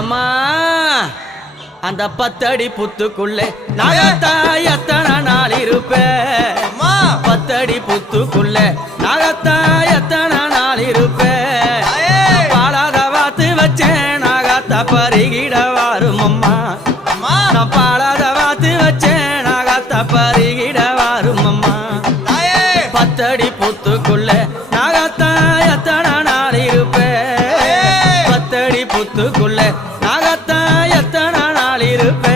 எம்மா அந்த 10 அடி புத்துக்குள்ளே நாகத்தா எத்தனை நாள் இருப்பேன் 10 அடி புத்துக்குள்ளே நாகத்தா எத்தனை நாள் இருப்பேன் பாலாத வாத்து வச்சேன் நாகத்தா பருகிட வாரும் அம்மா நான் பாலாத வாத்து வச்சேன் நாகத்தா பருகிட வாரும் அம்மா 10 அடி புத்துக்குள்ளே நாகத்தா எத்தனை நாள் இருப்பேன் 10 அடி புத்துக்குள்ளே நாகத்தா எத்தனை நாள் இருப்பேன்